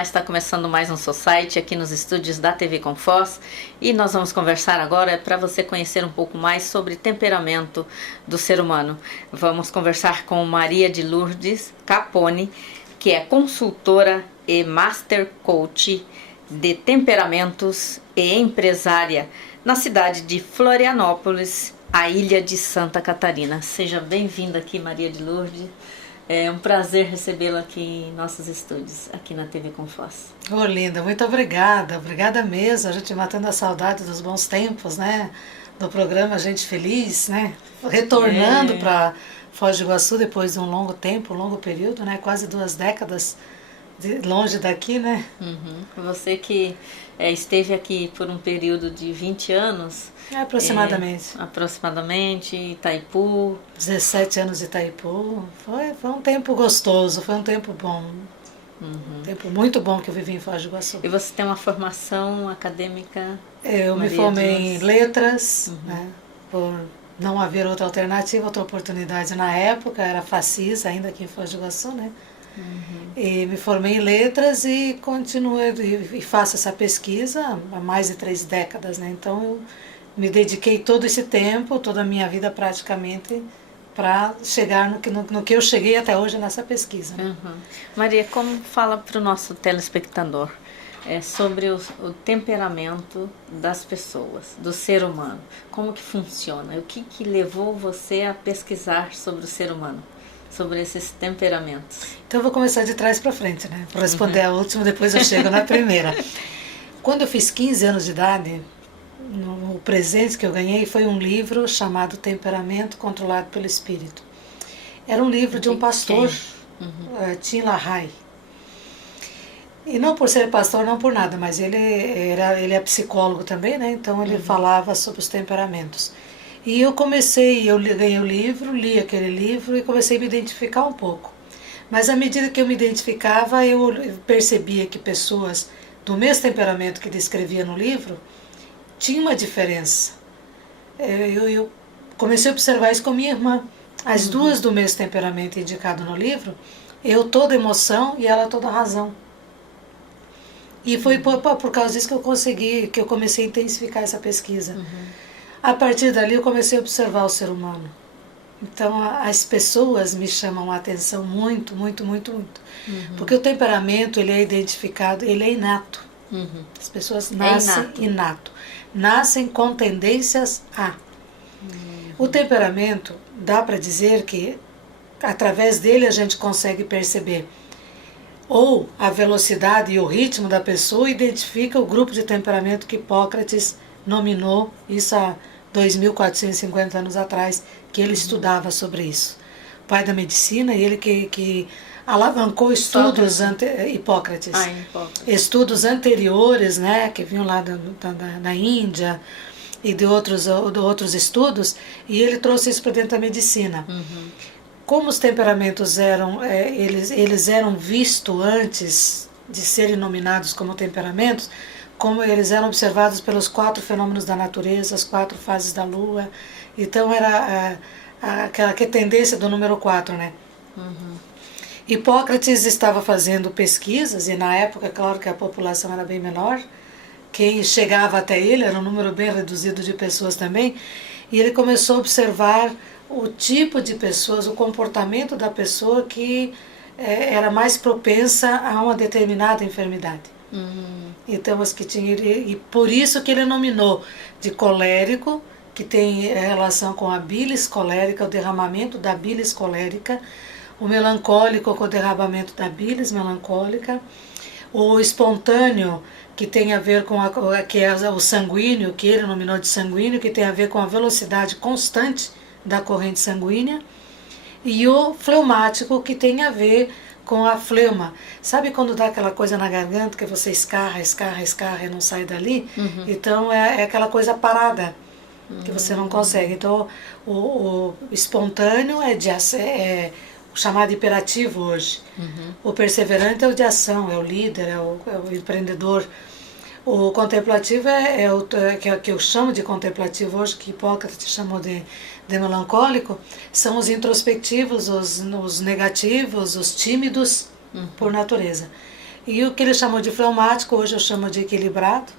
Olá, está começando mais um Society aqui nos estúdios da TV Confós e nós vamos conversar agora para você conhecer um pouco mais sobre temperamento do ser humano. Vamos conversar com Maria de Lourdes Capone, que é consultora e Master Coach de temperamentos e empresária na cidade de Florianópolis, a ilha de Santa Catarina. Seja bem-vinda aqui, Maria de Lourdes. É um prazer recebê-la aqui em nossos estúdios, aqui na TV Confós. Ô, linda, muito obrigada. Obrigada mesmo. A gente matando a saudade dos bons tempos, né? Do programa Gente Feliz, né? Retornando para Foz do Iguaçu depois de um longo tempo, um longo período, né? Quase 2 décadas longe daqui, né? Você que esteve aqui por um período de 20 anos... Aproximadamente, Itaipu. 17 anos de Itaipu. Foi um tempo gostoso, foi um tempo bom. Um tempo muito bom que eu vivi em Foz do Iguaçu. E você tem uma formação acadêmica? Eu me formei em letras, né? Por não haver outra alternativa, outra oportunidade na época, era Facisa ainda aqui em Foz do Iguaçu, né? E me formei em letras e continuei e faço essa pesquisa há mais de 3 décadas, né? Então eu me dediquei todo esse tempo, toda a minha vida praticamente, para chegar no que eu cheguei até hoje nessa pesquisa. Maria, como fala para o nosso telespectador sobre o temperamento das pessoas, do ser humano? Como que funciona? O que levou você a pesquisar sobre o ser humano? Sobre esses temperamentos? Então eu vou começar de trás para frente, né? Vou responder a última, depois eu chego na primeira. Quando eu fiz 15 anos de idade, o presente que eu ganhei foi um livro chamado Temperamento Controlado pelo Espírito. Era um livro de um pastor, Tim LaHaye. E não por ser pastor, não por nada, mas ele é psicólogo também, né? Então ele falava sobre os temperamentos. E eu ganhei o livro, li aquele livro e comecei a me identificar um pouco. Mas à medida que eu me identificava, eu percebia que pessoas do mesmo temperamento que descrevia no livro tinha uma diferença. Eu comecei a observar isso com minha irmã. As duas do mesmo temperamento indicado no livro, eu toda emoção e ela toda razão. E foi por causa disso que eu comecei a intensificar essa pesquisa. A partir dali eu comecei a observar o ser humano. Então as pessoas me chamam a atenção muito, muito, muito, muito. Porque o temperamento, ele é identificado, ele é inato. As pessoas nascem inato. Nascem com tendências a. O temperamento, dá para dizer que através dele a gente consegue perceber ou a velocidade e o ritmo da pessoa, identifica o grupo de temperamento que Hipócrates nominou, isso há 2.450 anos atrás, que ele estudava sobre isso. Pai da medicina, e ele que alavancou estudos, Hipócrates, estudos anteriores, né, que vinham lá da Índia e de outros estudos, e ele trouxe isso para dentro da medicina. Como os temperamentos eles eram vistos antes de serem nominados como temperamentos, como eles eram observados pelos 4 fenômenos da natureza, as 4 fases da Lua, então era aquela tendência do número 4, né? Hipócrates estava fazendo pesquisas, e na época, claro que a população era bem menor, quem chegava até ele era um número bem reduzido de pessoas também, e ele começou a observar o tipo de pessoas, o comportamento da pessoa que era mais propensa a uma determinada enfermidade. Então, as que tinham, e por isso que ele nominou de colérico, que tem relação com a bilis colérica, o derramamento da bilis colérica, o melancólico com o derramamento da bilis melancólica, o espontâneo, que tem a ver com que é o sanguíneo, que ele nominou de sanguíneo, que tem a ver com a velocidade constante da corrente sanguínea, e o fleumático, que tem a ver com a fleuma. Sabe quando dá aquela coisa na garganta que você escarra e não sai dali? Então é aquela coisa parada, que você não consegue. Então o espontâneo é o chamado hiperativo hoje. O perseverante é o de ação, é o líder, é o empreendedor. O contemplativo que eu chamo de contemplativo hoje, que Hipócrates chamou de melancólico, são os introspectivos, os negativos, os tímidos por natureza. E o que ele chamou de fleumático, hoje eu chamo de equilibrado,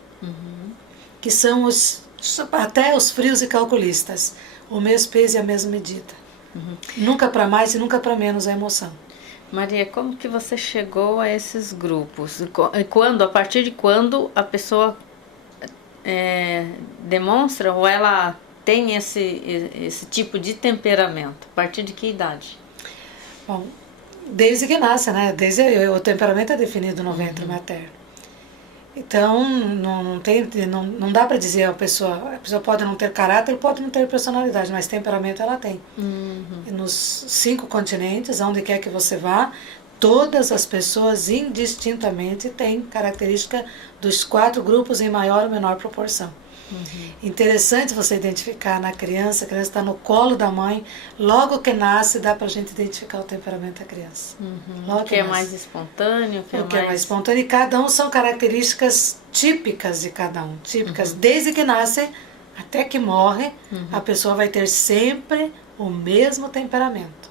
que são até os frios e calculistas, o mesmo peso e a mesma medida. Nunca para mais e nunca para menos a emoção. Maria, como que você chegou a esses grupos? A partir de quando a pessoa demonstra ou ela tem esse tipo de temperamento? A partir de que idade? Bom, desde que nasce, né? O temperamento é definido no ventre materno. Então, não dá para dizer a pessoa pode não ter caráter, pode não ter personalidade, mas temperamento ela tem. E nos 5 continentes, onde quer que você vá, todas as pessoas indistintamente têm característica dos 4 grupos em maior ou menor proporção. Interessante você identificar na criança, a criança está no colo da mãe, logo que nasce dá para a gente identificar o temperamento da criança. O que é mais espontâneo, o que é mais espontâneo, e cada um são características típicas de cada um, típicas desde que nasce até que morre, a pessoa vai ter sempre o mesmo temperamento.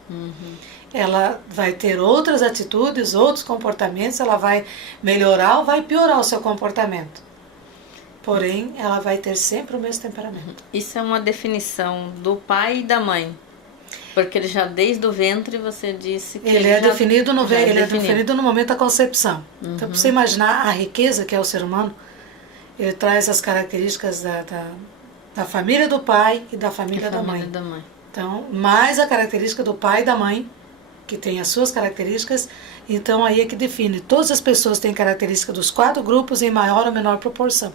Ela vai ter outras atitudes, outros comportamentos, ela vai melhorar ou vai piorar o seu comportamento. Porém, ela vai ter sempre o mesmo temperamento. Isso é uma definição do pai e da mãe. Porque ele já desde o ventre você disse que ele é definido no momento da concepção. Então, para você imaginar a riqueza que é o ser humano, ele traz as características da família do pai e da família da mãe. Então, mais a característica do pai e da mãe, que tem as suas características, então aí é que define. Todas as pessoas têm característica dos 4 grupos em maior ou menor proporção.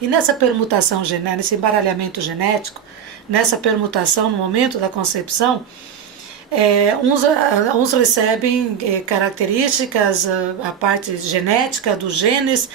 E nessa permutação genética, nesse embaralhamento genético, nessa permutação no momento da concepção, uns recebem características, a parte genética dos genes,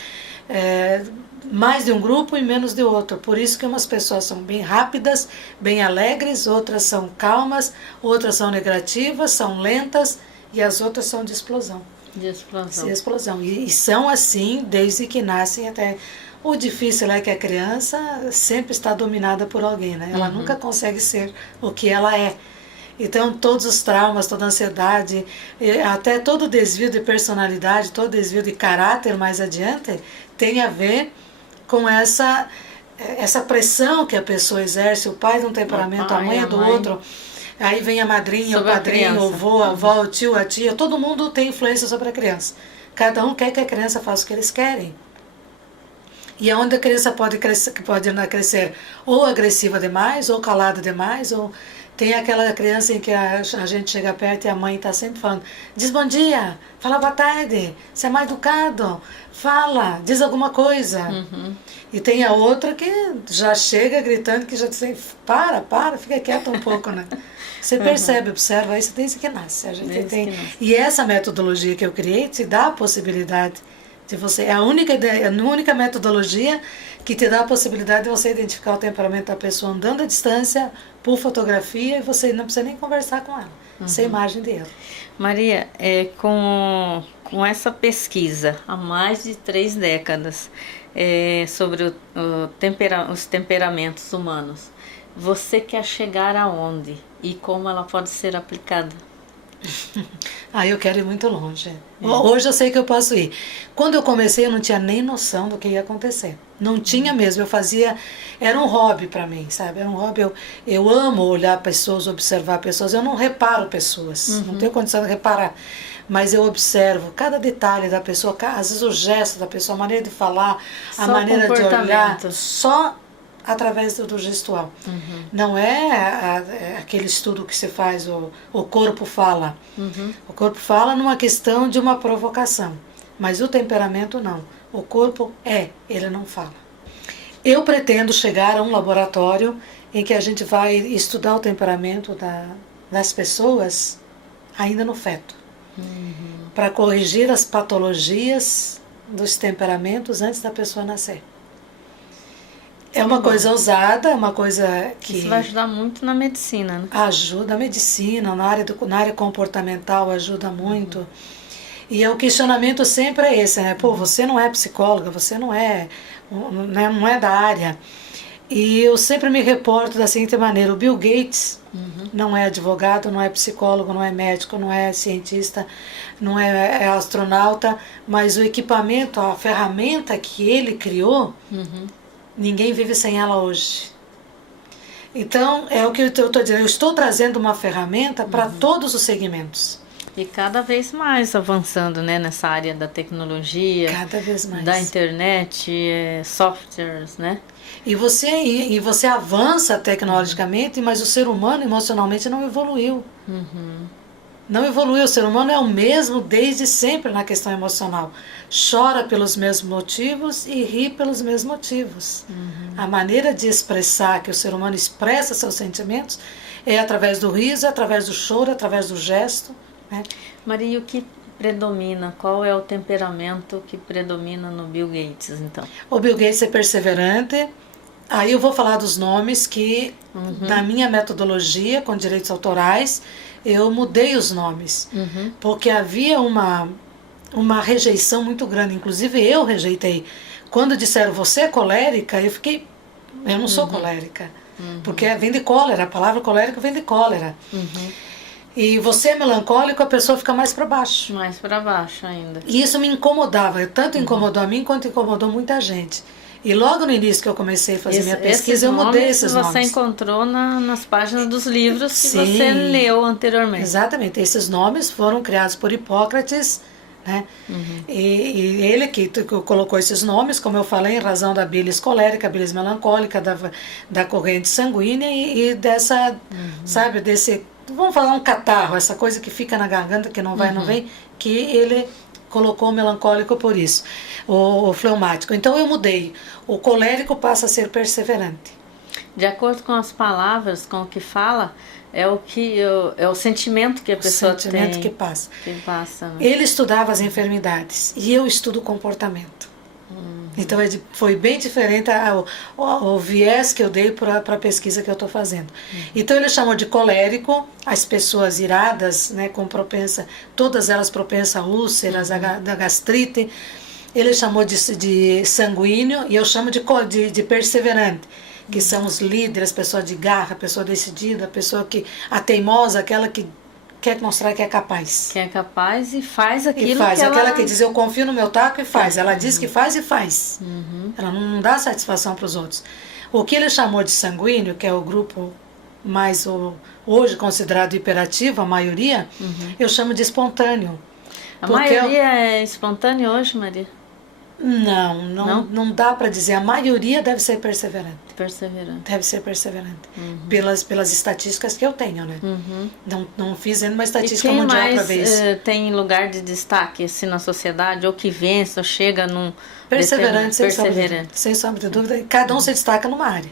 mais de um grupo e menos de outro. Por isso que umas pessoas são bem rápidas, bem alegres, outras são calmas, outras são negativas, são lentas, e as outras são de explosão. De explosão. De explosão. E são assim desde que nascem até... O difícil é que a criança sempre está dominada por alguém, né? Ela nunca consegue ser o que ela é. Então, todos os traumas, toda a ansiedade, até todo desvio de personalidade, todo desvio de caráter mais adiante, tem a ver com essa pressão que a pessoa exerce, o pai de um temperamento, a mãe é do outro. Aí vem a madrinha, sobre o padrinho, o avô, a avó, o tio, a tia, todo mundo tem influência sobre a criança. Cada um quer que a criança faça o que eles querem. E é onde a criança pode crescer ou agressiva demais, ou calada demais, ou tem aquela criança em que a gente chega perto e a mãe está sempre falando, diz bom dia, fala boa tarde, você é mais educado, fala, diz alguma coisa. E tem a outra que já chega gritando, que já diz, para, fica quieto um pouco, né? Você percebe, observa isso desde que nasce. E essa metodologia que eu criei te dá a possibilidade de você... É a única metodologia que te dá a possibilidade de você identificar o temperamento da pessoa andando à distância, por fotografia, e você não precisa nem conversar com ela, sem imagem de erro. Maria, com essa pesquisa há mais de 3 décadas sobre os temperamentos humanos, você quer chegar aonde e como ela pode ser aplicada? Eu quero ir muito longe. Hoje eu sei que eu posso ir. Quando eu comecei, eu não tinha nem noção do que ia acontecer. Não tinha mesmo. Eu fazia... Era um hobby para mim, sabe? Era um hobby. Eu amo olhar pessoas, observar pessoas. Eu não reparo pessoas. Não tenho condição de reparar. Mas eu observo cada detalhe da pessoa, às vezes o gesto da pessoa, a maneira de falar, a maneira de olhar. Só através do gestual. Não é aquele estudo que se faz, o corpo fala. O corpo fala numa questão de uma provocação, mas o temperamento não. O corpo ele não fala. Eu pretendo chegar a um laboratório em que a gente vai estudar o temperamento das pessoas ainda no feto, para corrigir as patologias dos temperamentos antes da pessoa nascer. É uma coisa ousada, é uma coisa que... Isso vai ajudar muito na medicina, né? Ajuda a medicina, na área comportamental ajuda muito. E o questionamento sempre é esse, né? Pô, você não é psicóloga, você não é da área. E eu sempre me reporto da seguinte maneira: o Bill Gates não é advogado, não é psicólogo, não é médico, não é cientista, não é astronauta, mas o equipamento, a ferramenta que ele criou, ninguém vive sem ela hoje. Então, é o que eu estou dizendo, eu estou trazendo uma ferramenta para todos os segmentos. E cada vez mais avançando, né, nessa área da tecnologia, Cada vez mais. Da internet, softwares, né? E você avança tecnologicamente, mas o ser humano emocionalmente não evoluiu. Não evoluiu. O ser humano é o mesmo desde sempre na questão emocional. Chora pelos mesmos motivos e ri pelos mesmos motivos. A maneira de expressar, que o ser humano expressa seus sentimentos, é através do riso, através do choro, através do gesto. Né? Maria, o que predomina? Qual é o temperamento que predomina no Bill Gates, então? O Bill Gates é perseverante. Aí eu vou falar dos nomes que, na minha metodologia, com direitos autorais, eu mudei os nomes. Porque havia uma rejeição muito grande. Inclusive eu rejeitei. Quando disseram, você é colérica, eu fiquei, eu não sou colérica. Porque vem de cólera, a palavra colérica vem de cólera. E você é melancólico, a pessoa fica mais para baixo. Mais para baixo ainda. E isso me incomodava. Tanto incomodou a mim, quanto incomodou muita gente. E logo no início que eu comecei a fazer minha pesquisa, eu mudei esses nomes. Você encontrou nas páginas dos livros que você leu anteriormente. Exatamente. Esses nomes foram criados por Hipócrates, né? E ele que colocou esses nomes, como eu falei, em razão da bilis colérica, bilis melancólica, da corrente sanguínea e dessa, sabe, desse, vamos falar um catarro, essa coisa que fica na garganta, que não vai, não vem, que ele colocou o melancólico por isso, o fleumático. Então eu mudei. O colérico passa a ser perseverante. De acordo com as palavras, com o que fala, é o sentimento que a pessoa tem. O sentimento que passa. Né? Ele estudava as enfermidades e eu estudo o comportamento. Então foi bem diferente o viés que eu dei para a pesquisa que eu estou fazendo. Então ele chamou de colérico as pessoas iradas, né, com propensa, todas elas propensas a úlceras, da gastrite. Ele chamou de sanguíneo e eu chamo de perseverante, que são os líderes, pessoa de garra, pessoa decidida, a teimosa, aquela que quer mostrar que é capaz. Que é capaz e faz aquilo e faz. Que aquela ela... que diz, eu confio no meu taco e faz. Ela diz que faz e faz. Ela não dá satisfação para os outros. O que ele chamou de sanguíneo, que é o grupo mais hoje considerado hiperativo, a maioria, eu chamo de espontâneo. A maioria é espontânea hoje, Maria? Não dá para dizer. A maioria deve ser perseverante. Deve ser perseverante. Pelas estatísticas que eu tenho, né? Não fiz ainda uma estatística mundial para ver isso. Tem lugar de destaque assim, na sociedade, ou que vence, ou chega num... Perseverante, sem sombra de dúvida. Cada um se destaca numa área.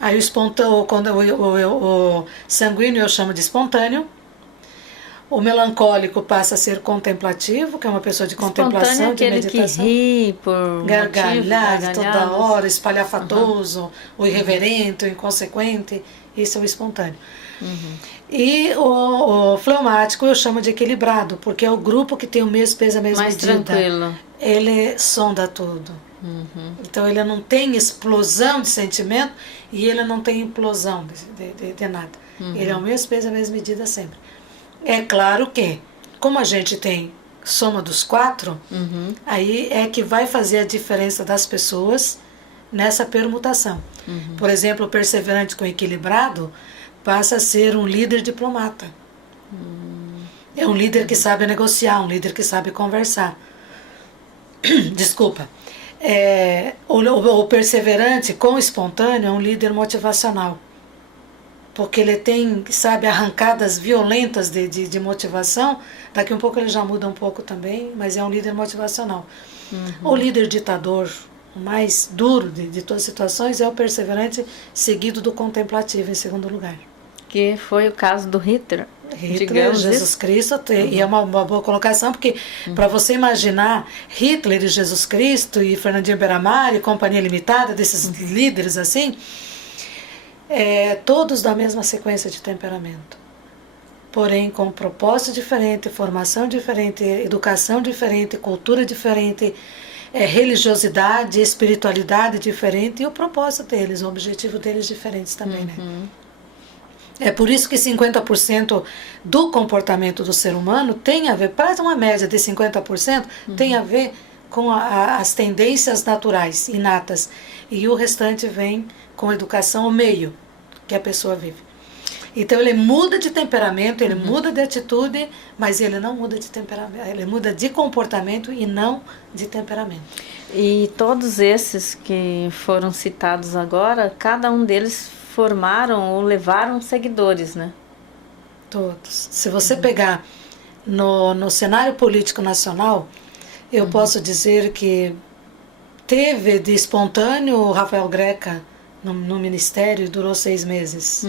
Aí o espontâneo, quando o sanguíneo eu chamo de espontâneo. O melancólico passa a ser contemplativo, que é uma pessoa de contemplação, de meditação. Que ri por gargalhar toda hora, espalhafatoso, o irreverente, o inconsequente. Isso é o espontâneo. E o fleumático eu chamo de equilibrado, porque é o grupo que tem o mesmo peso, a mesma medida. Mais tranquilo. Ele sonda tudo. Então ele não tem explosão de sentimento e ele não tem implosão de nada. Ele é o mesmo peso, a mesma medida sempre. É claro que, como a gente tem soma dos 4, aí é que vai fazer a diferença das pessoas nessa permutação. Por exemplo, o perseverante com equilibrado passa a ser um líder diplomata. É um líder que sabe negociar, um líder que sabe conversar. Desculpa. O perseverante com espontâneo é um líder motivacional. Porque ele tem, sabe, arrancadas violentas de motivação. Daqui um pouco ele já muda um pouco também, mas é um líder motivacional. O líder ditador, o mais duro de todas as situações, é o perseverante, seguido do contemplativo, em segundo lugar. Que foi o caso do Hitler. Jesus Cristo, e é uma boa colocação, porque para você imaginar Hitler e Jesus Cristo e Fernandinho Beiramar e Companhia Limitada, desses líderes assim... todos da mesma sequência de temperamento, porém com propósito diferente, formação diferente, educação diferente, cultura diferente, religiosidade, espiritualidade diferente e o propósito deles, o objetivo deles diferentes também, né? É por isso que 50% do comportamento do ser humano tem a ver, quase uma média de 50%, tem a ver com as tendências naturais, inatas. E o restante vem com educação, o meio que a pessoa vive. Então ele muda de temperamento, ele muda de atitude, mas ele não muda de temperamento, ele muda de comportamento e não de temperamento. E todos esses que foram citados agora, cada um deles formaram ou levaram seguidores, né? Todos. Se você pegar no cenário político nacional, eu posso dizer que teve de espontâneo o Rafael Greca no Ministério e durou 6 meses.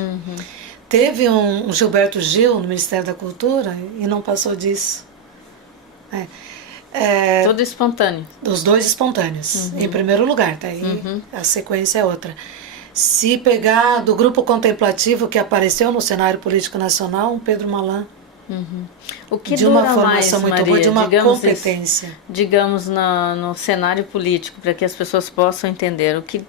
Teve um Gilberto Gil no Ministério da Cultura e não passou disso. Tudo espontâneo. Os dois espontâneos, em primeiro lugar, daí a sequência é outra. Se pegar do grupo contemplativo que apareceu no cenário político nacional, um Pedro Malan, o que de uma dura formação mais, muito Maria, boa, de uma digamos competência. Isso, digamos no cenário político, para que as pessoas possam entender o que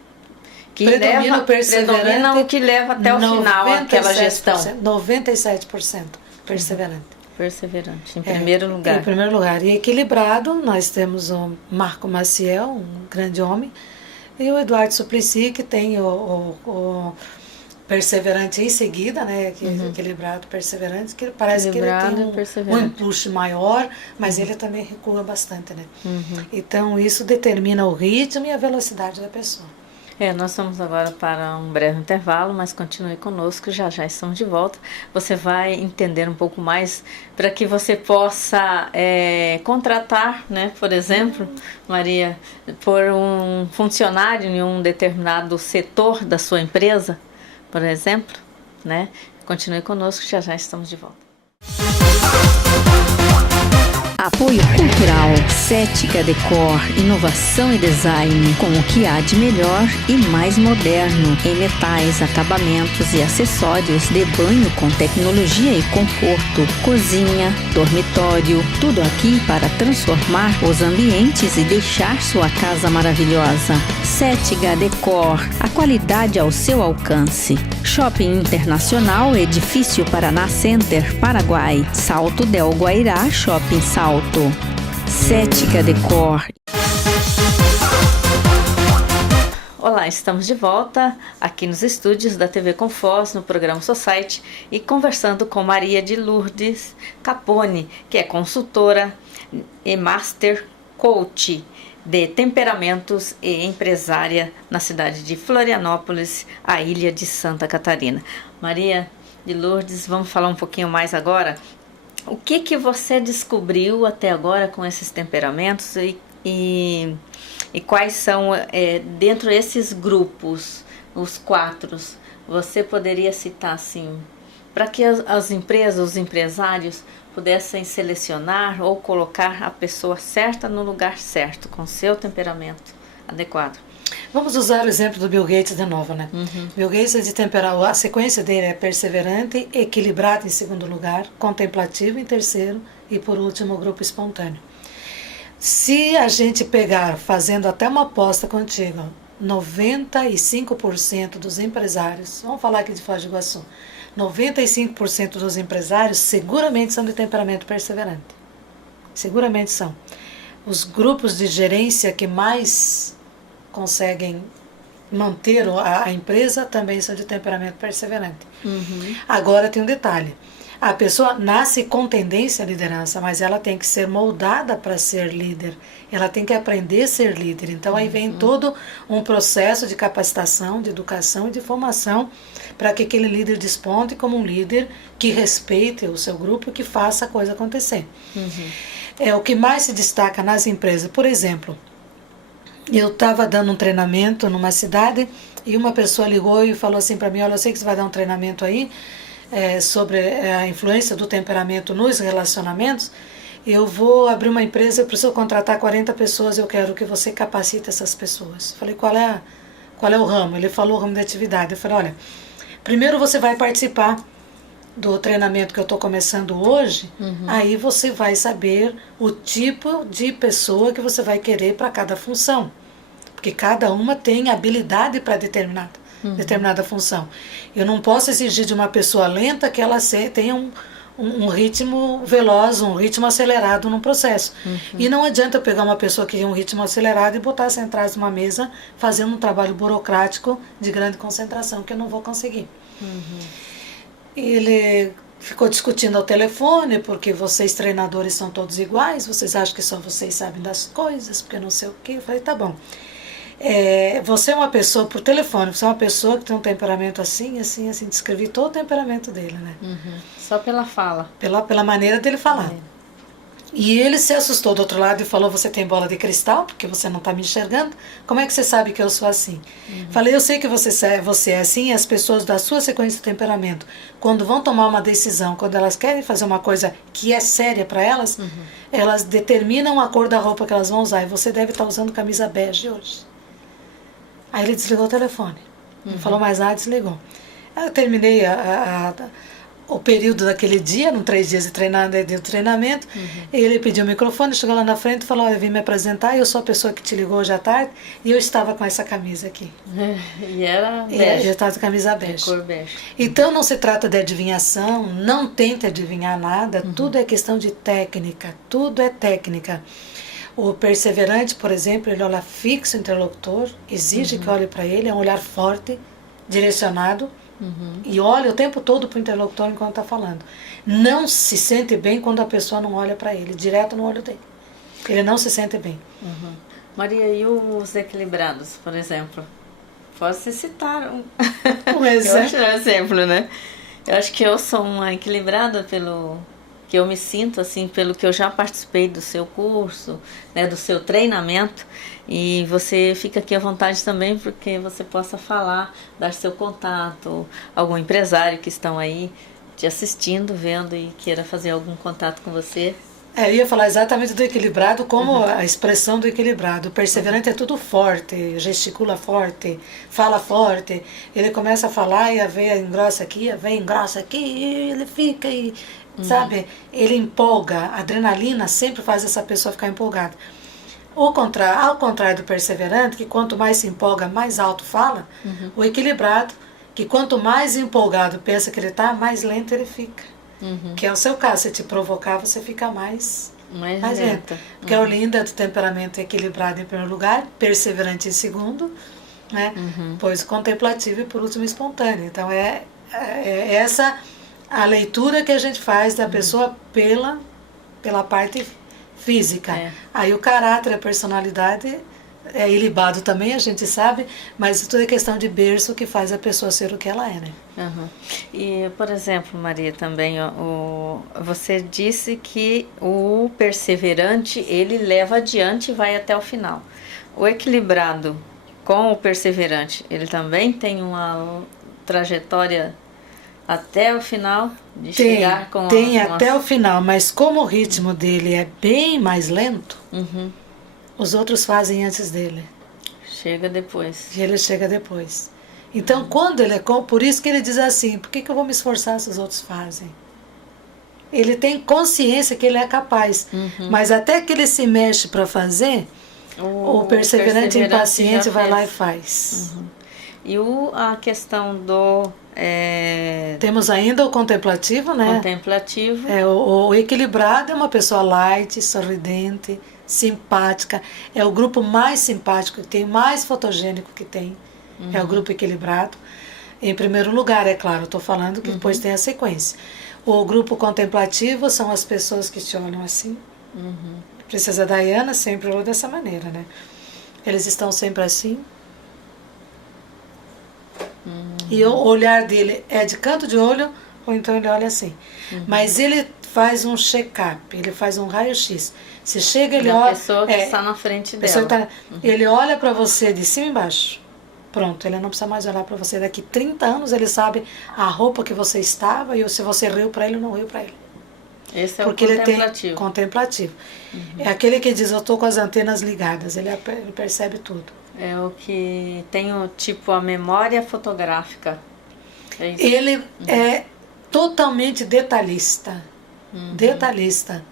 predomina o que leva até o final aquela gestão. 97% perseverante. Perseverante, em primeiro lugar. Em primeiro lugar. E equilibrado, nós temos o Marco Maciel, um grande homem, e o Eduardo Suplicy, que tem o perseverante em seguida, né? Equilibrado, perseverante, que parece que ele tem um impulso maior, mas ele também recua bastante, né? Então isso determina o ritmo e a velocidade da pessoa. Nós vamos agora para um breve intervalo, mas continue conosco, já estamos de volta. Você vai entender um pouco mais para que você possa contratar, né, por exemplo, Maria, por um funcionário em um determinado setor da sua empresa, por exemplo, né? Continue conosco, já estamos de volta. Apoio Cultural, Cética Decor, inovação e design, com o que há de melhor e mais moderno em metais, acabamentos e acessórios de banho com tecnologia e conforto, cozinha, dormitório, tudo aqui para transformar os ambientes e deixar sua casa maravilhosa. Cética Decor, a qualidade ao seu alcance. Shopping Internacional, Edifício Paraná Center, Paraguai, Salto del Guairá, Shopping Salto. Cética Decor. Olá, estamos de volta aqui nos estúdios da TV Confos, no programa Society, e conversando com Maria de Lourdes Capone, que é consultora e Master Coach de temperamentos e empresária na cidade de Florianópolis, a ilha de Santa Catarina. Maria de Lourdes, vamos falar um pouquinho mais agora. O que você descobriu até agora com esses temperamentos e quais são, dentro desses grupos, os 4, você poderia citar assim, para que as empresas, os empresários pudessem selecionar ou colocar a pessoa certa no lugar certo, com seu temperamento adequado? Vamos usar o exemplo do Bill Gates de novo, né? Bill Gates é de temperamento, a sequência dele é perseverante, equilibrado em segundo lugar, contemplativo em terceiro e por último o grupo espontâneo. Se a gente pegar, fazendo até uma aposta contigo, 95% dos empresários, vamos falar aqui de Foz do Iguaçu, 95% dos empresários seguramente são de temperamento perseverante. Seguramente são. Os grupos de gerência que mais conseguem manter a empresa também são de temperamento perseverante. Agora tem um detalhe. A pessoa nasce com tendência à liderança, mas ela tem que ser moldada para ser líder. Ela tem que aprender a ser líder. Então aí vem todo um processo de capacitação, de educação e de formação para que aquele líder desponte como um líder que respeite o seu grupo e que faça a coisa acontecer. É o que mais se destaca nas empresas. Por exemplo, eu estava dando um treinamento numa cidade e uma pessoa ligou e falou assim para mim: olha, eu sei que você vai dar um treinamento aí sobre a influência do temperamento nos relacionamentos. Eu vou abrir uma empresa, eu preciso contratar 40 pessoas, eu quero que você capacite essas pessoas. Falei, qual é o ramo? Ele falou o ramo de atividade. Eu falei, olha, primeiro você vai participar do treinamento que eu estou começando hoje, aí você vai saber o tipo de pessoa que você vai querer para cada função. Porque cada uma tem habilidade para determinada função. Eu não posso exigir de uma pessoa lenta que ela tenha um ritmo veloz, um ritmo acelerado no processo. E não adianta eu pegar uma pessoa que tem um ritmo acelerado e botar essa atrás de uma mesa fazendo um trabalho burocrático de grande concentração, que eu não vou conseguir. Ele ficou discutindo ao telefone, porque vocês treinadores são todos iguais, vocês acham que só vocês sabem das coisas, porque não sei o quê. Eu falei, tá bom. Você é uma pessoa, por telefone, você é uma pessoa que tem um temperamento assim, assim, assim. Descrevi todo o temperamento dele, né? Só pela fala. Pela maneira dele falar. E ele se assustou do outro lado e falou, você tem bola de cristal, porque você não está me enxergando? Como é que você sabe que eu sou assim? Falei, eu sei que você é assim, e as pessoas da sua sequência de temperamento, quando vão tomar uma decisão, quando elas querem fazer uma coisa que é séria para elas, elas determinam a cor da roupa que elas vão usar, e você deve estar usando camisa bege hoje. Aí ele desligou o telefone. Não falou mais nada, desligou. Eu terminei o período daquele dia, eram 3 dias de treinamento. Ele pediu o microfone, chegou lá na frente e falou, eu vim me apresentar, eu sou a pessoa que te ligou hoje à tarde, e eu estava com essa camisa aqui. E era bege. Eu estava de camisa bege. Cor bege. Então não se trata de adivinhação, não tente adivinhar nada, tudo é questão de técnica, tudo é técnica. O perseverante, por exemplo, ele olha fixo o interlocutor, exige que olhe para ele, é um olhar forte, direcionado, e olha o tempo todo para o interlocutor enquanto está falando. Não se sente bem quando a pessoa não olha para ele, direto no olho dele. Ele não se sente bem. Maria, e os equilibrados, por exemplo? Pode-se citar Um exemplo, né? Eu acho que eu sou uma equilibrada que eu me sinto assim, pelo que eu já participei do seu curso, né, do seu treinamento, e você fica aqui à vontade também porque você possa falar, dar seu contato, algum empresário que estão aí te assistindo, vendo e queira fazer algum contato com você. Eu ia falar exatamente do equilibrado, como a expressão do equilibrado. O perseverante é tudo forte, gesticula forte, fala forte. Ele começa a falar e a veia engrossa aqui, a veia engrossa aqui, e ele fica e... Sabe? Ele empolga, a adrenalina sempre faz essa pessoa ficar empolgada. Ao contrário do perseverante, que quanto mais se empolga, mais alto fala, o equilibrado, que quanto mais empolgado pensa que ele está, mais lento ele fica. Que é o seu caso, se te provocar, você fica mais lento. Porque a Olinda do temperamento equilibrado em primeiro lugar, perseverante em segundo, né? Pois contemplativo e por último espontâneo. Então é essa a leitura que a gente faz da pessoa pela parte física. Aí o caráter, a personalidade é ilibado também, a gente sabe, mas tudo é questão de berço que faz a pessoa ser o que ela é, né? E, por exemplo, Maria, também, você disse que o perseverante, ele leva adiante e vai até o final. O equilibrado com o perseverante, ele também tem uma trajetória até o final, de chegar com... Tem até o final, mas como o ritmo dele é bem mais lento, os outros fazem antes dele. Chega depois. E ele chega depois. Então, quando ele é... Por isso que ele diz assim, por que eu vou me esforçar se os outros fazem? Ele tem consciência que ele é capaz, mas até que ele se mexe para fazer, o perseverante impaciente vai lá e faz. E a questão do... Temos ainda o contemplativo, né? Contemplativo. O equilibrado é uma pessoa light, sorridente, simpática. É o grupo mais simpático que tem, mais fotogênico que tem. É o grupo equilibrado. Em primeiro lugar, é claro, estou falando que depois tem a sequência. O grupo contemplativo são as pessoas que te olham assim. Princesa Diana sempre olhou dessa maneira, né? Eles estão sempre assim. E o olhar dele é de canto de olho, ou então ele olha assim. Mas ele faz um check-up, ele faz um raio-x. Se chega, ele olha... A pessoa que está na frente dela. Ele olha para você de cima e embaixo. Pronto, ele não precisa mais olhar para você. Daqui 30 anos ele sabe a roupa que você estava e se você riu para ele ou não riu para ele. Esse é porque o contemplativo. Ele tem contemplativo. É aquele que diz, eu estou com as antenas ligadas. Ele percebe tudo. É o que tem a memória fotográfica. É isso? Ele é totalmente detalhista. Detalhista.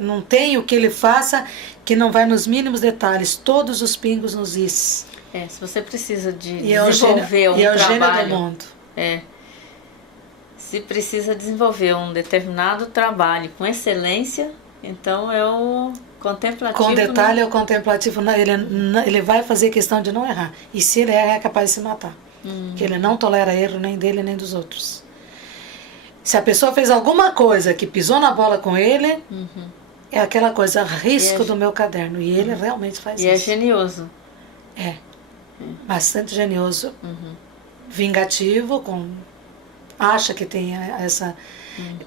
Não tem o que ele faça que não vai nos mínimos detalhes, todos os pingos nos is. Se você precisa de E desenvolver um é o gênio trabalho... do mundo. Se precisa desenvolver um determinado trabalho com excelência, então é o contemplativo. Com detalhe, é o contemplativo. Ele vai fazer questão de não errar. E se ele erra, é capaz de se matar. Que ele não tolera erro nem dele nem dos outros. Se a pessoa fez alguma coisa que pisou na bola com ele, é aquela coisa, risco do meu caderno. E ele realmente faz isso. E é genioso. Bastante genioso. Vingativo, acha que tem essa...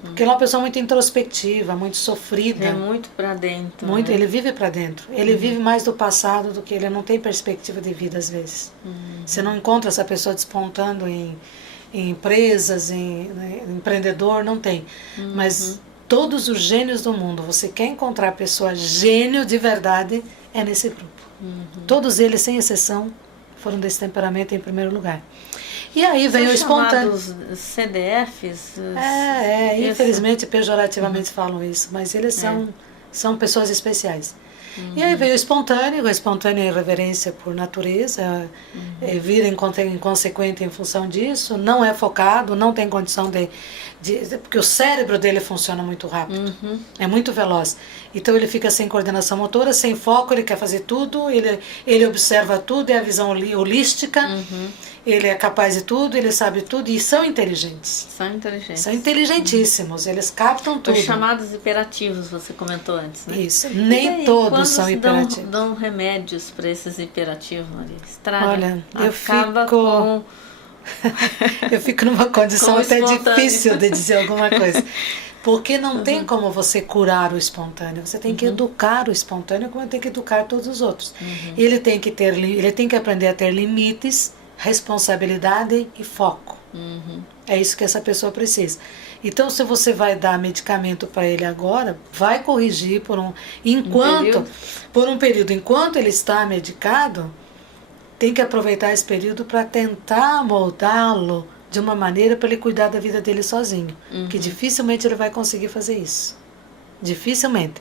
Porque ele é uma pessoa muito introspectiva, muito sofrida. É muito pra dentro. Muito, ele vive pra dentro. Ele vive mais do passado do que ele não tem perspectiva de vida às vezes. Você não encontra essa pessoa despontando em empresas, em empreendedor, não tem. Mas todos os gênios do mundo, você quer encontrar pessoa gênio de verdade, é nesse grupo. Todos eles, sem exceção, foram desse temperamento em primeiro lugar. E aí veio o espontâneo. São CDFs? Infelizmente, pejorativamente falam isso, mas eles são pessoas especiais. E aí veio o espontâneo é irreverência por natureza, vira inconsequente em função disso, não é focado, não tem condição porque o cérebro dele funciona muito rápido, é muito veloz. Então ele fica sem coordenação motora, sem foco, ele quer fazer tudo, ele observa tudo, é a visão holística, ele é capaz de tudo, ele sabe tudo, e são inteligentes. São inteligentíssimos, eles captam tudo. Os chamados hiperativos, você comentou antes, né? Isso, nem todos são hiperativos. Dão remédios para esses hiperativos, Maria? Estraga. Olha, eu fico numa condição até difícil de dizer alguma coisa. Porque não tem como você curar o espontâneo. Você tem que educar o espontâneo como tem que educar todos os outros. Ele tem que aprender a ter limites, responsabilidade e foco. É isso que essa pessoa precisa. Então, se você vai dar medicamento para ele agora, vai corrigir por um período. Enquanto ele está medicado, tem que aproveitar esse período para tentar moldá-lo de uma maneira para ele cuidar da vida dele sozinho. Que dificilmente ele vai conseguir fazer isso. Dificilmente.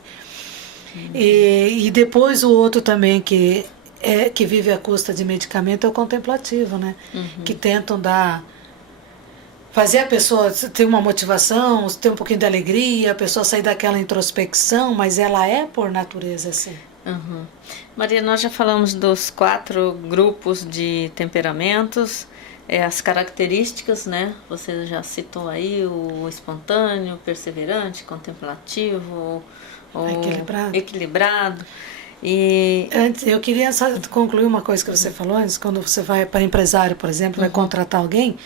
E depois o outro também que vive à custa de medicamento é o contemplativo, né? Que tentam fazer a pessoa ter uma motivação, ter um pouquinho de alegria, a pessoa sair daquela introspecção, mas ela é por natureza assim. Maria, nós já falamos dos 4 grupos de temperamentos, as características, né? Você já citou aí o espontâneo, perseverante, contemplativo, equilibrado. E antes, eu queria só concluir uma coisa que você falou antes, quando você vai para empresário, por exemplo, vai contratar alguém.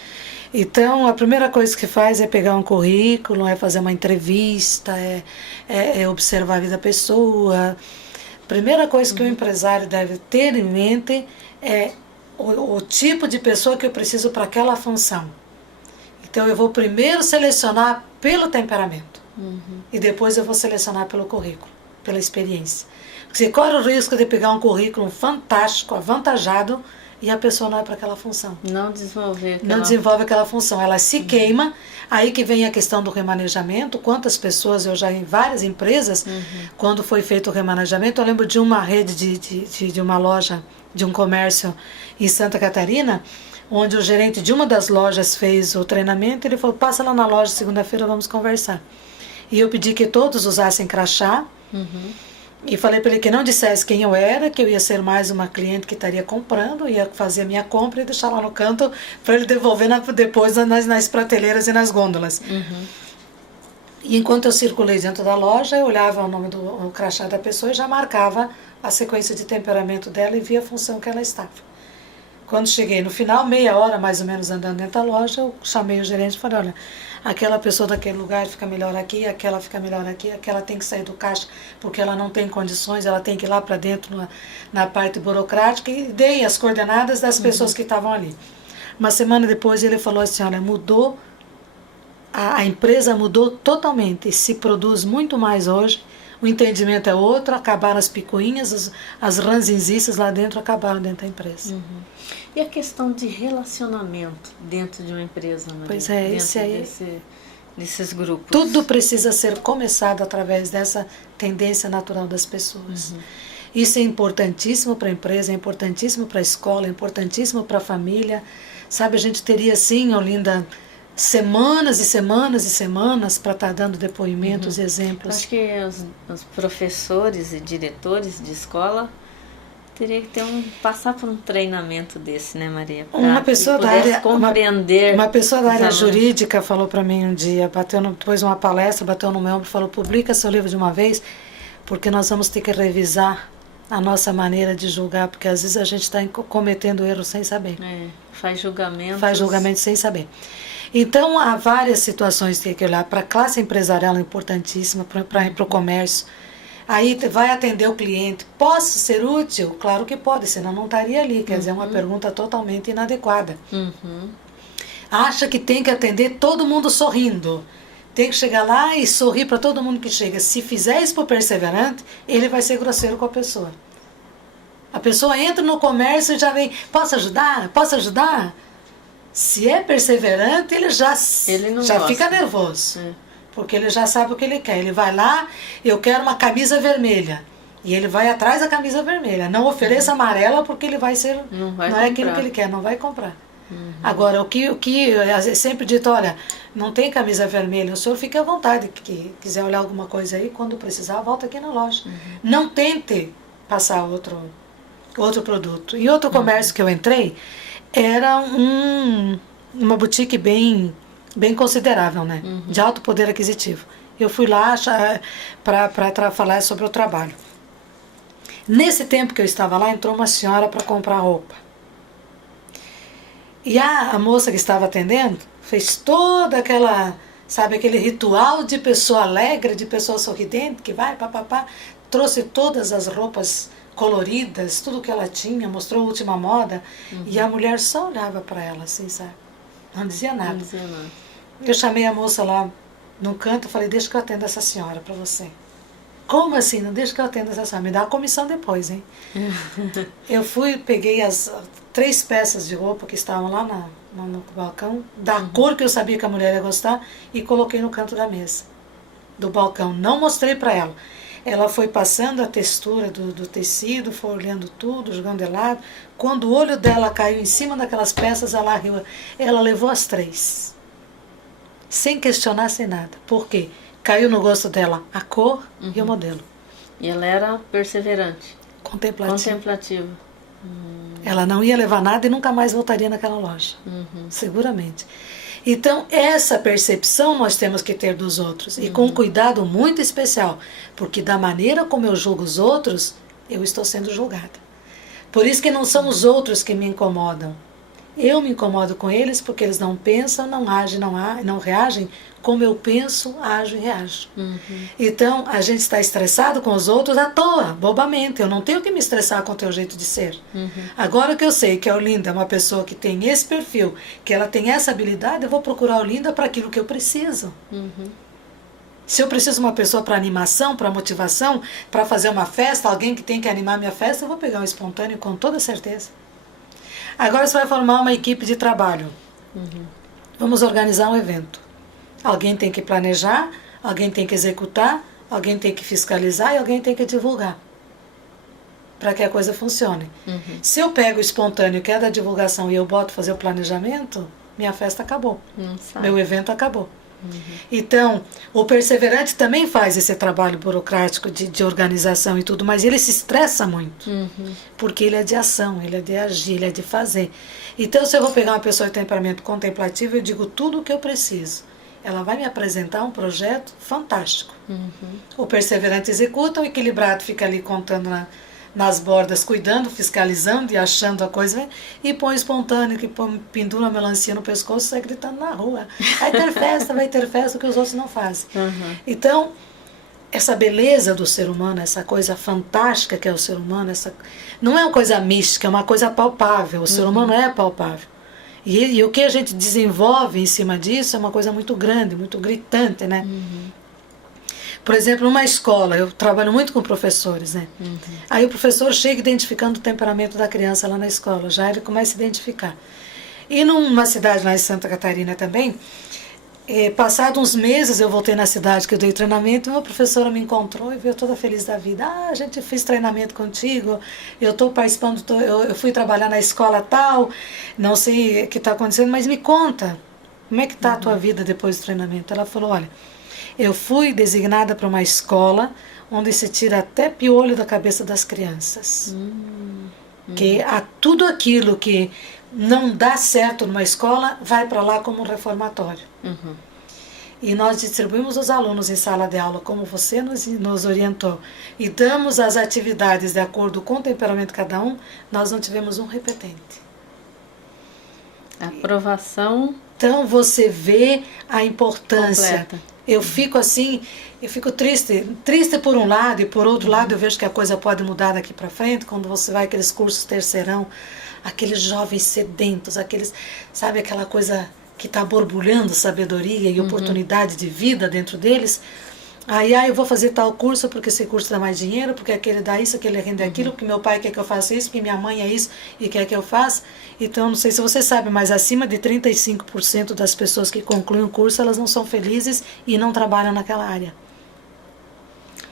Então, a primeira coisa que faz é pegar um currículo, é fazer uma entrevista, é observar a vida da pessoa. Primeira coisa que o empresário deve ter em mente é o tipo de pessoa que eu preciso para aquela função. Então, eu vou primeiro selecionar pelo temperamento. E depois eu vou selecionar pelo currículo, pela experiência. Você corre o risco de pegar um currículo fantástico, avantajado, e a pessoa não é para aquela função. Não desenvolve aquela função. Ela se queima. Aí que vem a questão do remanejamento. Quantas pessoas, eu já em várias empresas, quando foi feito o remanejamento, eu lembro de uma rede de uma loja, de um comércio em Santa Catarina, onde o gerente de uma das lojas fez o treinamento, ele falou, passa lá na loja segunda-feira, vamos conversar. E eu pedi que todos usassem crachá, e falei para ele que não dissesse quem eu era, que eu ia ser mais uma cliente que estaria comprando, ia fazer a minha compra e deixar lá no canto para ele devolver depois nas prateleiras e nas gôndolas. E enquanto eu circulei dentro da loja, eu olhava o nome do crachá da pessoa e já marcava a sequência de temperamento dela e via a função que ela estava. Quando cheguei no final, meia hora mais ou menos andando dentro da loja, eu chamei o gerente e falei, olha, aquela pessoa daquele lugar fica melhor aqui, aquela fica melhor aqui, aquela tem que sair do caixa porque ela não tem condições, ela tem que ir lá para dentro na parte burocrática, e dei as coordenadas das pessoas que estavam ali. Uma semana depois ele falou assim, olha, a empresa mudou totalmente, se produz muito mais hoje, o entendimento é outro, acabaram as picuinhas, as ranzinzices lá dentro acabaram dentro da empresa. E a questão de relacionamento dentro de uma empresa, Maria? Pois é, dentro esse aí... desses grupos. Tudo precisa ser começado através dessa tendência natural das pessoas. Isso é importantíssimo para a empresa, é importantíssimo para a escola, é importantíssimo para a família. Sabe, a gente teria, sim, Olinda, semanas e semanas e semanas para estar dando depoimentos e exemplos. Acho que os professores e diretores de escola teria que passar por um treinamento desse, né, Maria? Uma pessoa da área, compreender. Uma pessoa da área jurídica falou para mim um dia, depois de uma palestra, bateu no meu ombro e falou: publica seu livro de uma vez, porque nós vamos ter que revisar a nossa maneira de julgar, porque às vezes a gente está cometendo erros sem saber. Faz julgamentos. Faz julgamentos sem saber. Então, há várias situações que tem que olhar. Para a classe empresarial é importantíssima, para o comércio. Aí vai atender o cliente. Posso ser útil? Claro que pode, senão não estaria ali. Quer dizer, é uma pergunta totalmente inadequada. Acha que tem que atender todo mundo sorrindo. Tem que chegar lá e sorrir para todo mundo que chega. Se fizer isso para o perseverante, ele vai ser grosseiro com a pessoa. A pessoa entra no comércio e já vem: posso ajudar? Posso ajudar? Se é perseverante, ele já fica nervoso. Porque ele já sabe o que ele quer. Ele vai lá: eu quero uma camisa vermelha. E ele vai atrás da camisa vermelha. Não ofereça amarela, porque ele vai ser... Não é aquilo que ele quer, não vai comprar. Agora, o que é sempre dito: olha, não tem camisa vermelha, o senhor fique à vontade, que quiser olhar alguma coisa aí, quando precisar, volta aqui na loja. Não tente passar outro produto. E outro comércio que eu entrei era uma boutique bem considerável, né? De alto poder aquisitivo. Eu fui lá para falar sobre o trabalho. Nesse tempo que eu estava lá, entrou uma senhora para comprar roupa. E a moça que estava atendendo fez toda aquele ritual de pessoa alegre, de pessoa sorridente, que vai, papapá, trouxe todas as roupas coloridas, tudo que ela tinha, mostrou a última moda, e a mulher só olhava para ela, assim, sabe? Não dizia nada. Eu chamei a moça lá no canto e falei: deixa que eu atendo essa senhora para você. Como assim? Não deixa que eu atenda essa senhora? Me dá a comissão depois, hein? Eu fui, peguei as 3 peças de roupa que estavam lá no balcão, da cor que eu sabia que a mulher ia gostar, e coloquei no canto da mesa, do balcão. Não mostrei para ela. Ela foi passando a textura do tecido, foi olhando tudo, jogando de lado. Quando o olho dela caiu em cima daquelas peças, ela riu. Ela levou as 3. Sem questionar, sem nada. Por quê? Caiu no gosto dela a cor e o modelo. E ela era perseverante. Contemplativa. Ela não ia levar nada e nunca mais voltaria naquela loja. Seguramente. Então, essa percepção nós temos que ter dos outros. E com um cuidado muito especial. Porque da maneira como eu julgo os outros, eu estou sendo julgada. Por isso que não são os outros que me incomodam. Eu me incomodo com eles porque eles não pensam, não agem, não reagem como eu penso, ajo e reajo. Então, a gente está estressado com os outros à toa, bobamente. Eu não tenho que me estressar com o teu jeito de ser. Agora que eu sei que a Olinda é uma pessoa que tem esse perfil, que ela tem essa habilidade, eu vou procurar a Olinda para aquilo que eu preciso. Se eu preciso de uma pessoa para animação, para motivação, para fazer uma festa, alguém que tem que animar minha festa, eu vou pegar um espontâneo com toda certeza. Agora você vai formar uma equipe de trabalho. Vamos organizar um evento. Alguém tem que planejar, alguém tem que executar, alguém tem que fiscalizar e alguém tem que divulgar. Para que a coisa funcione. Se eu pego o espontâneo, que é da divulgação, e eu boto fazer o planejamento, minha festa acabou. Meu evento acabou. Então, o perseverante também faz esse trabalho burocrático de organização e tudo, mas ele se estressa muito, porque ele é de ação, ele é de agir, ele é de fazer. Então, se eu vou pegar uma pessoa de temperamento contemplativo, eu digo tudo o que eu preciso. Ela vai me apresentar um projeto fantástico. O perseverante executa, o equilibrado fica ali contando nas bordas, cuidando, fiscalizando e achando a coisa, e põe espontâneo, que pendura a melancia no pescoço e sai gritando na rua: vai ter festa, que os outros não fazem. Então, essa beleza do ser humano, essa coisa fantástica que é o ser humano, não é uma coisa mística, é uma coisa palpável. O ser humano é palpável. E o que a gente desenvolve em cima disso é uma coisa muito grande, muito gritante, né? Por exemplo, numa escola, eu trabalho muito com professores, né? Aí o professor chega identificando o temperamento da criança lá na escola, já ele começa a identificar. E numa cidade lá em Santa Catarina também, passados uns meses eu voltei na cidade que eu dei treinamento, e uma professora me encontrou e veio toda feliz da vida. A gente fez treinamento contigo, eu estou participando, eu fui trabalhar na escola tal, não sei o que está acontecendo, mas me conta, como é que está a tua vida depois do treinamento? Ela falou, olha, eu fui designada para uma escola onde se tira até piolho da cabeça das crianças. Que tudo aquilo que não dá certo numa escola vai para lá como um reformatório. E nós distribuímos os alunos em sala de aula como você nos orientou e damos as atividades de acordo com o temperamento de cada um. Nós não tivemos um repetente. Aprovação. Então você vê a importância. Completa. Eu fico assim, eu fico triste por um lado, e por outro lado eu vejo que a coisa pode mudar daqui para frente, quando você vai aqueles cursos terceirão, aqueles jovens sedentos, sabe, aquela coisa que está borbulhando sabedoria e oportunidade de vida dentro deles. Aí eu vou fazer tal curso porque esse curso dá mais dinheiro, porque aquele dá isso, aquele rende aquilo, porque meu pai quer que eu faça isso, porque minha mãe é isso e quer que eu faça. Então, não sei se você sabe, mas acima de 35% das pessoas que concluem o curso, elas não são felizes e não trabalham naquela área.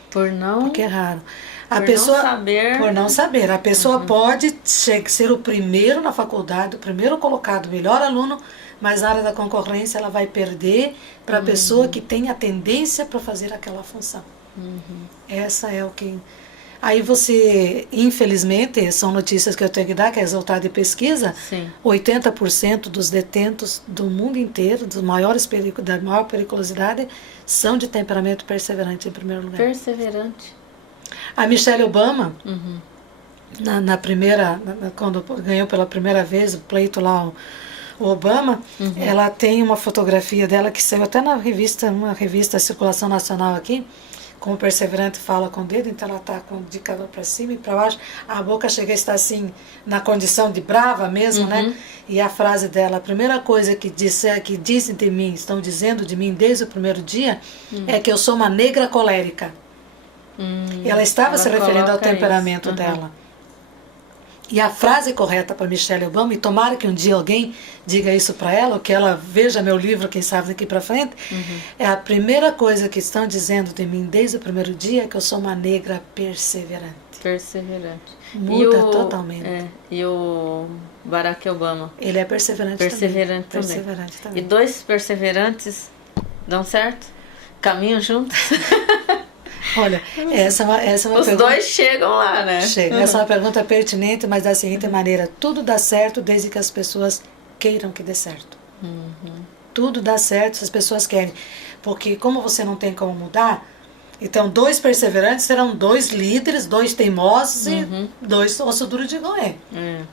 Porque é raro. Por não saber. A pessoa pode ser o primeiro na faculdade, o primeiro colocado, o melhor aluno, mas na área da concorrência ela vai perder para a pessoa que tem a tendência para fazer aquela função. Essa é o que... Aí você, infelizmente, são notícias que eu tenho que dar, que é resultado de pesquisa, 80% dos detentos do mundo inteiro, da maior periculosidade, são de temperamento perseverante em primeiro lugar. Perseverante. A Michelle Obama, quando ganhou pela primeira vez o pleito lá, o Obama, ela tem uma fotografia dela que saiu até na revista, uma revista Circulação Nacional aqui, como perseverante fala com o dedo, então ela está com o indicador para cima e para baixo, a boca chega a estar assim, na condição de brava mesmo, né? E a frase dela, a primeira coisa que dizem de mim, estão dizendo de mim desde o primeiro dia, é que eu sou uma negra colérica. E ela estava se referindo ao temperamento dela. E a frase correta para Michelle Obama, e tomara que um dia alguém diga isso para ela, ou que ela veja meu livro, quem sabe daqui para frente, é a primeira coisa que estão dizendo de mim desde o primeiro dia, é que eu sou uma negra perseverante. Muda totalmente. E o Barack Obama? Ele é perseverante também. E dois perseverantes dão certo? Caminham juntos? Olha, essa é uma Os pergunta... dois chegam lá, né? Chega. Essa é uma pergunta pertinente, mas da seguinte maneira: tudo dá certo desde que as pessoas queiram que dê certo. Tudo dá certo se as pessoas querem. Porque como você não tem como mudar, então 2 perseverantes serão 2 líderes, 2 teimosos e 2 osso duro de roer.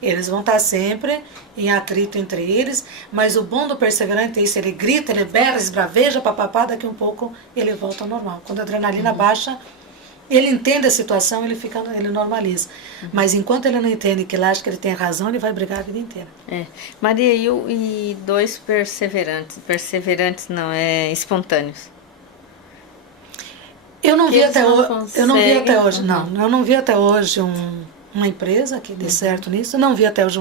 Eles vão estar sempre em atrito entre eles, mas o bom do perseverante é isso: ele grita, ele berra, esbraveja, papapá, daqui um pouco ele volta ao normal. Quando a adrenalina baixa, ele entende a situação, ele normaliza. Mas enquanto ele não entende que ele acha que ele tem razão, ele vai brigar a vida inteira. Maria, e 2 perseverantes? Perseverantes não, espontâneos. Eu não vi até hoje uma empresa que dê certo nisso. Eu não vi até hoje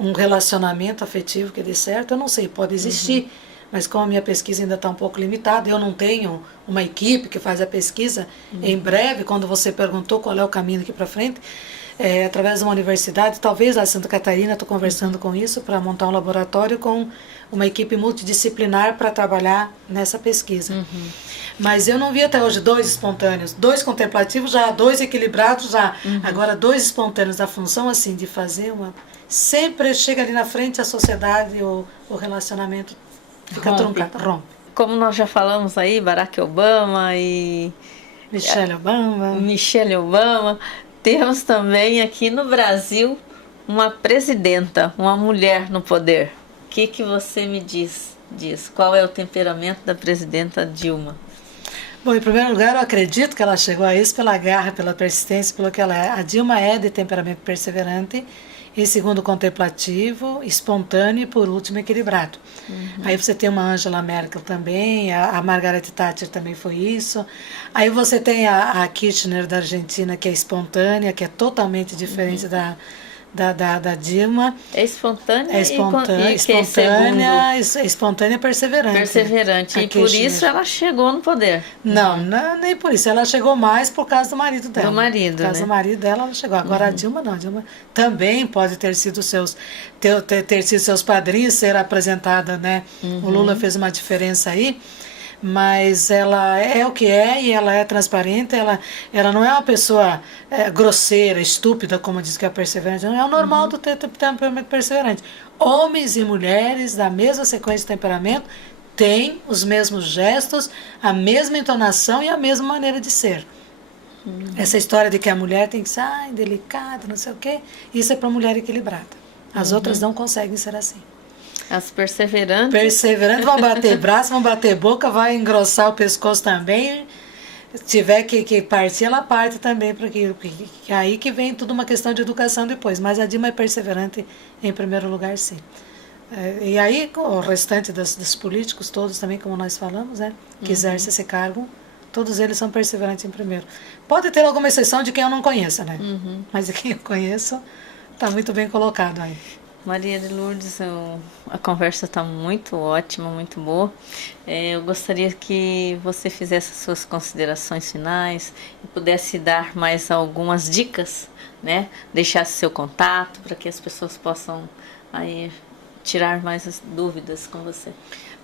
um relacionamento afetivo que dê certo. Eu não sei, pode existir, mas como a minha pesquisa ainda está um pouco limitada, eu não tenho uma equipe que faz a pesquisa. Em breve, quando você perguntou qual é o caminho daqui para frente, através de uma universidade, talvez lá em Santa Catarina, estou conversando com isso, para montar um laboratório com uma equipe multidisciplinar para trabalhar nessa pesquisa. Mas eu não vi até hoje 2 espontâneos, 2 contemplativos já, 2 equilibrados já. Agora 2 espontâneos, da função assim de fazer uma... Sempre chega ali na frente a sociedade, o relacionamento fica truncado, rompe. Como nós já falamos aí, Barack Obama e... Michelle Obama. Temos também aqui no Brasil uma presidenta, uma mulher no poder. O que você me diz disso? Qual é o temperamento da presidenta Dilma? Bom, em primeiro lugar, eu acredito que ela chegou a isso pela garra, pela persistência, pelo que ela é. A Dilma é de temperamento perseverante em segundo contemplativo, espontâneo e por último equilibrado. Aí você tem uma Angela Merkel também, a Margaret Thatcher também foi isso. Aí você tem a Kirchner da Argentina, que é espontânea, que é totalmente diferente da Dilma. É espontânea, é espontânea, espontânea perseverante. Perseverante. E por isso ela chegou no poder. Não, nem por isso. Ela chegou mais por causa do marido dela. Do marido, por causa do marido dela, ela chegou. Agora a Dilma não. A Dilma também pode ter sido seus padrinhos, ser apresentada, né? O Lula fez uma diferença aí. Mas ela é o que é e ela é transparente, ela não é uma pessoa grosseira, estúpida, como diz que é perseverante, não é o normal do temperamento perseverante. Homens e mulheres da mesma sequência de temperamento têm os mesmos gestos, a mesma entonação e a mesma maneira de ser. Essa história de que a mulher tem que ser delicada, não sei o quê, isso é para mulher equilibrada. As outras não conseguem ser assim. As perseverantes. Perseverantes vão bater braço, vão bater boca, vai engrossar o pescoço também. Se tiver que partir, ela parte também, porque aí que vem tudo uma questão de educação depois. Mas a Dilma é perseverante em primeiro lugar, sim. E aí o restante dos políticos, todos também, como nós falamos, né, que exercem esse cargo, todos eles são perseverantes em primeiro. Pode ter alguma exceção de quem eu não conheça, né? Mas de quem eu conheço, está muito bem colocado aí. Maria de Lourdes, a conversa está muito ótima, muito boa. Eu gostaria que você fizesse as suas considerações finais e pudesse dar mais algumas dicas, né? Deixasse seu contato para que as pessoas possam aí tirar mais as dúvidas com você.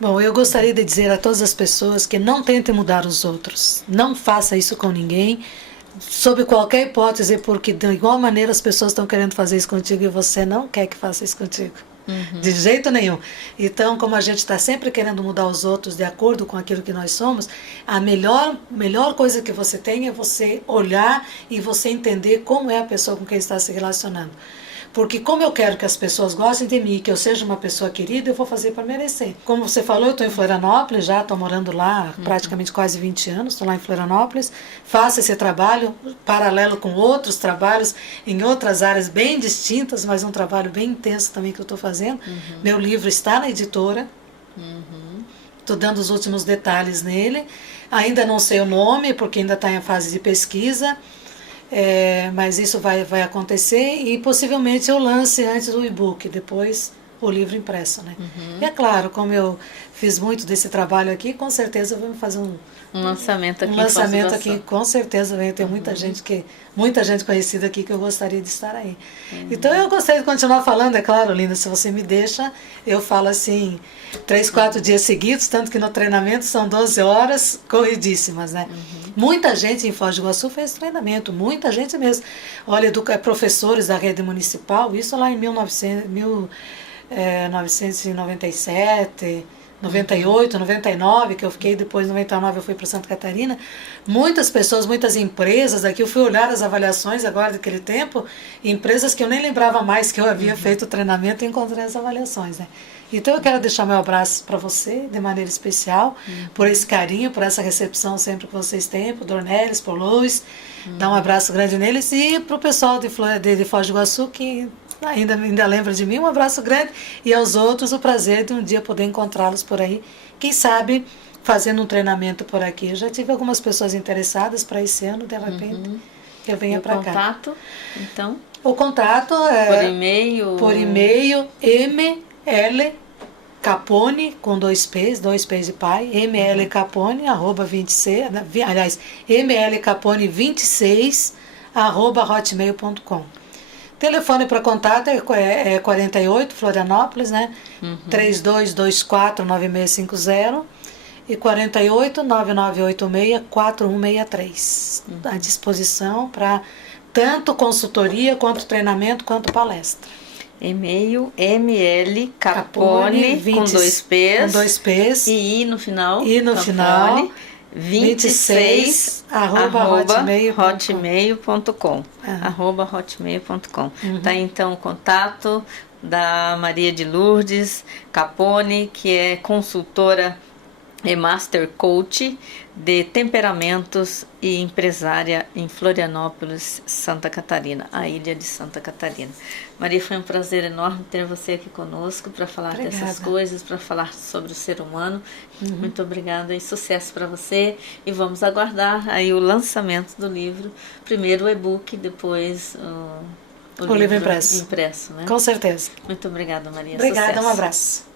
Bom, eu gostaria de dizer a todas as pessoas que não tentem mudar os outros. Não faça isso com ninguém. Sob qualquer hipótese, porque de igual maneira as pessoas estão querendo fazer isso contigo e você não quer que faça isso contigo. De jeito nenhum. Então, como a gente está sempre querendo mudar os outros de acordo com aquilo que nós somos, a melhor coisa que você tem é você olhar e você entender como é a pessoa com quem está se relacionando. Porque como eu quero que as pessoas gostem de mim, que eu seja uma pessoa querida, eu vou fazer para merecer. Como você falou, eu estou em Florianópolis, já estou morando lá praticamente quase 20 anos, estou lá em Florianópolis, faço esse trabalho paralelo com outros trabalhos em outras áreas bem distintas, mas um trabalho bem intenso também que eu estou fazendo. Meu livro está na editora, estou dando os últimos detalhes nele, ainda não sei o nome, porque ainda está em fase de pesquisa. Mas isso vai acontecer e possivelmente eu lance antes o e-book, depois o livro impresso, né? E é claro, como eu fiz muito desse trabalho aqui, com certeza vamos fazer um lançamento aqui. Um lançamento aqui, com certeza vai ter muita gente conhecida aqui que eu gostaria de estar aí. Então eu gostaria de continuar falando, é claro, Linda, se você me deixa, eu falo assim 3, 4 dias seguidos, tanto que no treinamento são 12 horas corridíssimas, né? Muita gente em Foz do Iguaçu fez treinamento, muita gente mesmo. Olha, professores da rede municipal, isso lá em 1997, 98, 99, que eu fiquei, depois em 99 eu fui para Santa Catarina. Muitas pessoas, muitas empresas aqui, eu fui olhar as avaliações agora daquele tempo, empresas que eu nem lembrava mais que eu havia feito o treinamento e encontrei as avaliações, né? Então eu quero deixar meu abraço para você, de maneira especial, por esse carinho, por essa recepção sempre que vocês têm, por Dornelis, por Luiz, dar um abraço grande neles e para o pessoal de Foz do Iguaçu que ainda lembra de mim, um abraço grande, e aos outros o prazer de um dia poder encontrá-los por aí, quem sabe fazendo um treinamento por aqui. Eu já tive algumas pessoas interessadas para esse ano, de repente, que eu venha para cá. O contato, então? O contato é por e-mail, ML Capone, com 2 P's de pai, mlcapone, mlcapone26, @hotmail.com. Telefone para contato é 48, Florianópolis, né? 3224-9650 e 48-9986-4163. À disposição para tanto consultoria, quanto treinamento, quanto palestra. E-mail mlcapone com 2 P's e I no final. E no final 26 hotmail.com. hotmail.com. Tá, então, o contato da Maria de Lourdes Capone, que é consultora é Master Coach de Temperamentos e empresária em Florianópolis, Santa Catarina, a ilha de Santa Catarina. Maria, foi um prazer enorme ter você aqui conosco para falar dessas coisas, para falar sobre o ser humano. Muito obrigada e sucesso para você. E vamos aguardar aí o lançamento do livro. Primeiro o e-book, depois o livro impresso, né? Com certeza. Muito obrigada, Maria. Obrigada, sucesso. Um abraço.